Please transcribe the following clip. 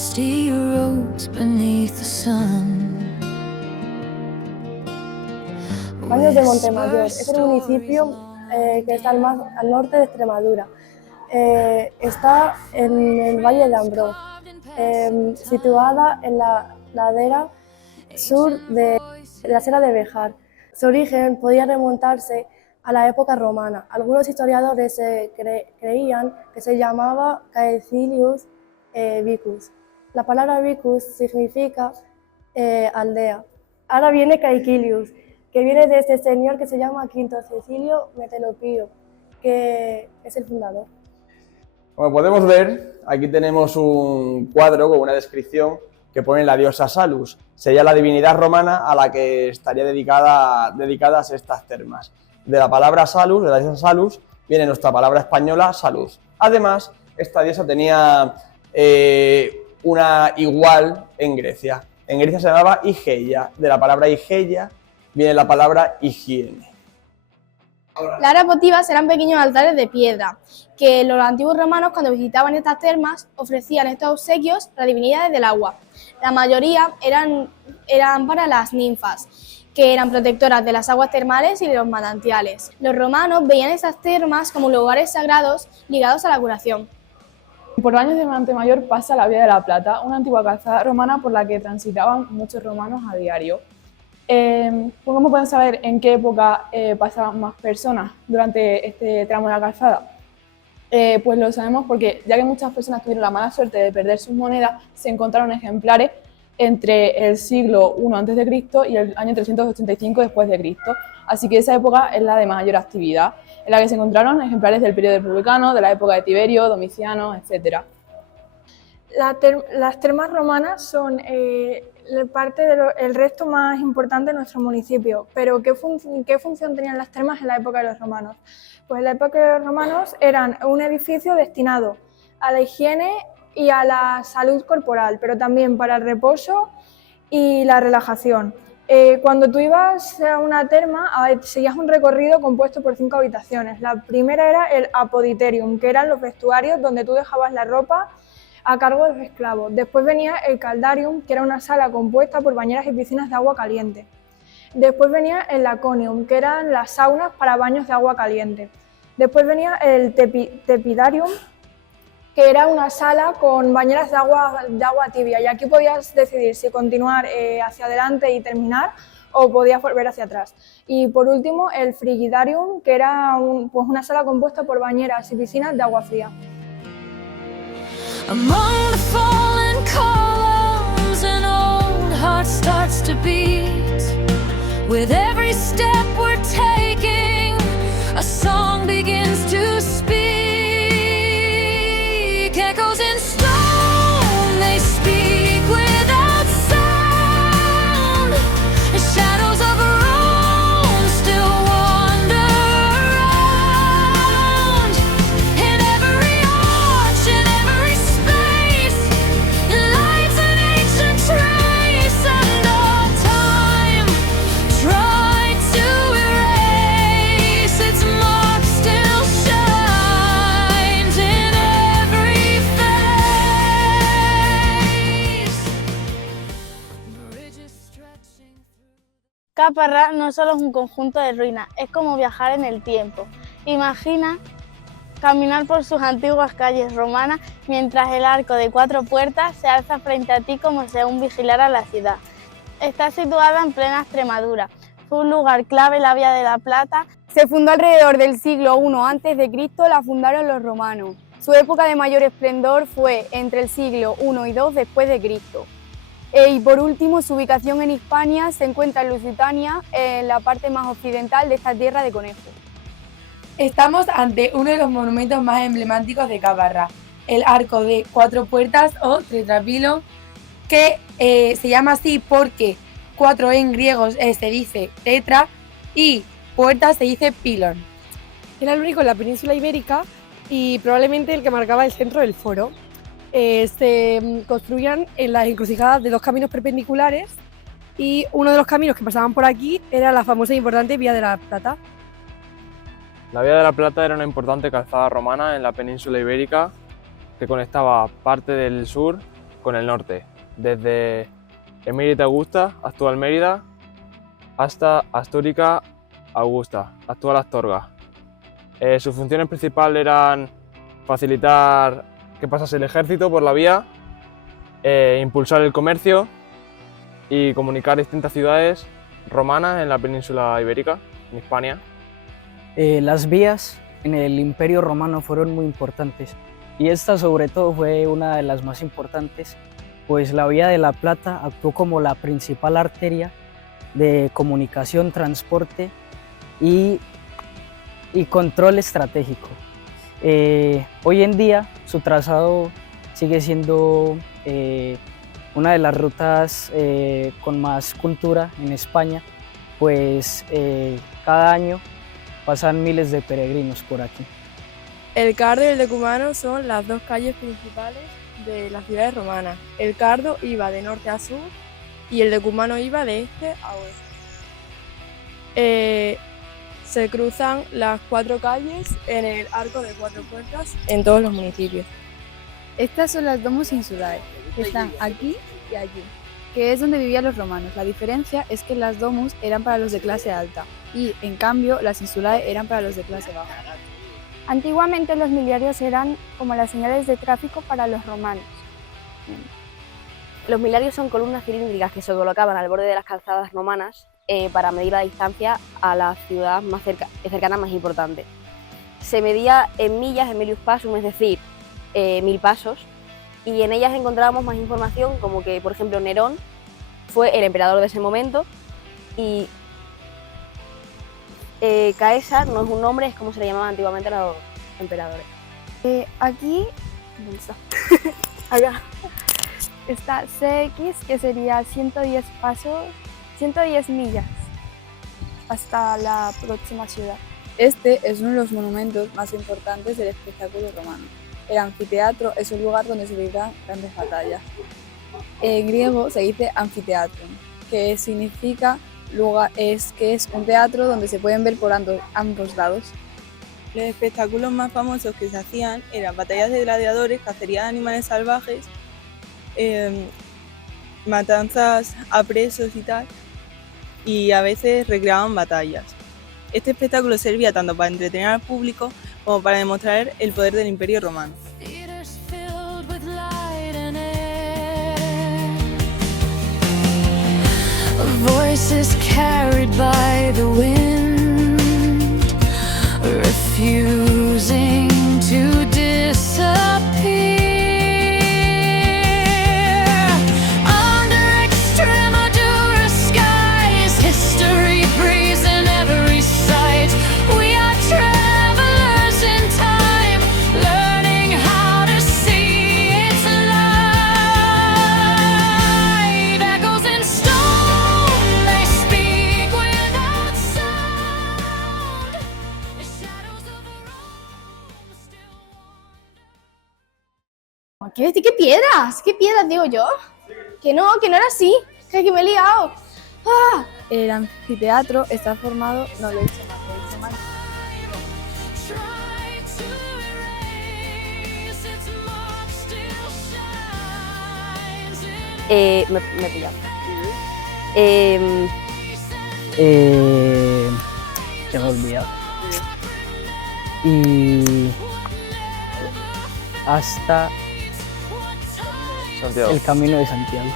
Rusty roads beneath the sun. Baños de Montemayor es el municipio que está al norte de Extremadura. Está en el Valle de Ambrós, situada en la ladera sur de la Sierra de Béjar. Su origen podía remontarse a la época romana. Algunos historiadores creían que se llamaba Caecilius Vicus. La palabra Vicus significa aldea. Ahora viene Caecilius, que viene de este señor que se llama Quinto Cecilio Metelopío, que es el fundador. Como podemos ver, aquí tenemos un cuadro con una descripción que pone la diosa Salus. Sería la divinidad romana a la que estaría dedicadas estas termas. De la palabra Salus, de la diosa Salus, viene nuestra palabra española salud. Además, esta diosa tenía una igual en Grecia. En Grecia se llamaba Igeia. De la palabra Igeia viene la palabra higiene. Las áreas votivas eran pequeños altares de piedra, que los antiguos romanos, cuando visitaban estas termas, ofrecían estos obsequios a las divinidades del agua. La mayoría eran para las ninfas, que eran protectoras de las aguas termales y de los manantiales. Los romanos veían estas termas como lugares sagrados ligados a la curación. Por Baños de Montemayor pasa la Vía de la Plata, una antigua calzada romana por la que transitaban muchos romanos a diario. ¿Cómo pueden saber en qué época pasaban más personas durante este tramo de la calzada? Pues lo sabemos porque, ya que muchas personas tuvieron la mala suerte de perder sus monedas, se encontraron ejemplares entre el siglo I a.C. y el año 385 después de Cristo. Así que esa época es la de mayor actividad, en la que se encontraron ejemplares del periodo republicano, de la época de Tiberio, Domiciano, etc. Las termas romanas son parte del resto más importante de nuestro municipio, pero ¿qué función tenían las termas en la época de los romanos? Pues en la época de los romanos eran un edificio destinado a la higiene y a la salud corporal, pero también para el reposo y la relajación. Cuando tú ibas a una terma, seguías un recorrido compuesto por 5 habitaciones. La primera era el apoditerium, que eran los vestuarios donde tú dejabas la ropa a cargo de los esclavos. Después venía el caldarium, que era una sala compuesta por bañeras y piscinas de agua caliente. Después venía el laconium, que eran las saunas para baños de agua caliente. Después venía el tepidarium, que era una sala con bañeras de agua tibia, y aquí podías decidir si continuar hacia adelante y terminar o podías volver hacia atrás. Y por último el frigidarium, que era una sala compuesta por bañeras y piscinas de agua fría. Among the fallen columns, an old heart starts to beat. With every step we're taking, a song begins to speak. Echoes in stone, they speak without sound. The shadows of Rome still wander around. In every arch, in every space, lights an ancient trace, and all time tried to erase its mark still shines in every face. Bridges stretching through. Caparrós no solo es un conjunto de ruinas, es como viajar en el tiempo. Imagina caminar por sus antiguas calles romanas mientras el arco de 4 puertas se alza frente a ti como si aún vigilara la ciudad. Está situada en plena Extremadura. Fue un lugar clave en la Vía de la Plata. Se fundó alrededor del siglo I a.C., la fundaron los romanos. Su época de mayor esplendor fue entre el siglo I y II después de Cristo. Y por último, su ubicación en Hispania se encuentra en Lusitania, en la parte más occidental de esta tierra de conejos. Estamos ante uno de los monumentos más emblemáticos de Caparrós, el arco de 4 puertas o tetrapilo, que se llama así porque 4 en griego se dice tetra y puertas se dice pilon. Era el único en la península ibérica y probablemente el que marcaba el centro del foro. Se construían en las encrucijadas de 2 caminos perpendiculares y uno de los caminos que pasaban por aquí era la famosa e importante Vía de la Plata. La Vía de la Plata era una importante calzada romana en la península ibérica que conectaba parte del sur con el norte, desde Emérita Augusta, actual Mérida, hasta Astúrica Augusta, actual Astorga. Sus funciones principales eran facilitar que pasase el ejército por la vía, impulsar el comercio y comunicar distintas ciudades romanas en la península ibérica, en Hispania. Las vías en el Imperio Romano fueron muy importantes y esta sobre todo fue una de las más importantes, pues la Vía de la Plata actuó como la principal arteria de comunicación, transporte y control estratégico. Hoy en día su trazado sigue siendo una de las rutas con más cultura en España, pues cada año pasan miles de peregrinos por aquí. El Cardo y el Decumano son las dos calles principales de las ciudades romanas. El Cardo iba de norte a sur y el Decumano iba de este a oeste. Se cruzan las 4 calles en el arco de 4 puertas en todos los municipios. Estas son las domus insulares, que están aquí y allí, que es donde vivían los romanos. La diferencia es que las domus eran para los de clase alta y, en cambio, las insulares eran para los de clase baja. Antiguamente los miliarios eran como las señales de tráfico para los romanos. Los miliarios son columnas cilíndricas que se colocaban al borde de las calzadas romanas para medir la distancia a la ciudad más cercana más importante. Se medía en millas, en melius pasum, es decir, 1000 pasos, y en ellas encontrábamos más información, como que, por ejemplo, Nerón fue el emperador de ese momento y Caesar no es un nombre, es como se le llamaban antiguamente a los emperadores. Aquí, ¿dónde está? Acá está CX, que sería 110 pasos, 110 millas hasta la próxima ciudad. Este es uno de los monumentos más importantes del espectáculo romano. El anfiteatro es un lugar donde se libran grandes batallas. En griego se dice anfiteatrum, que significa que es un teatro donde se pueden ver por ambos lados. Los espectáculos más famosos que se hacían eran batallas de gladiadores, cacería de animales salvajes, matanzas a presos y tal, y a veces recreaban batallas. Este espectáculo servía tanto para entretener al público como para demostrar el poder del Imperio Romano. Voices carried by the wind, refusing to disappear. Under Extremadura skies, history breathes in every sight. We are travelers in time, learning how to see its light. Echoes in stone, they speak without sound. The shadows of Rome still wander. ¿Qué piedras? ¿Qué piedras digo yo? Que no era así, que me he liado. ¡Ah! El anfiteatro está formado, no lo he dicho mal. Try to erase its mark, still shines in Me he pillado. Se me ha olvidado. Y hasta Santiago. el Camino de Santiago.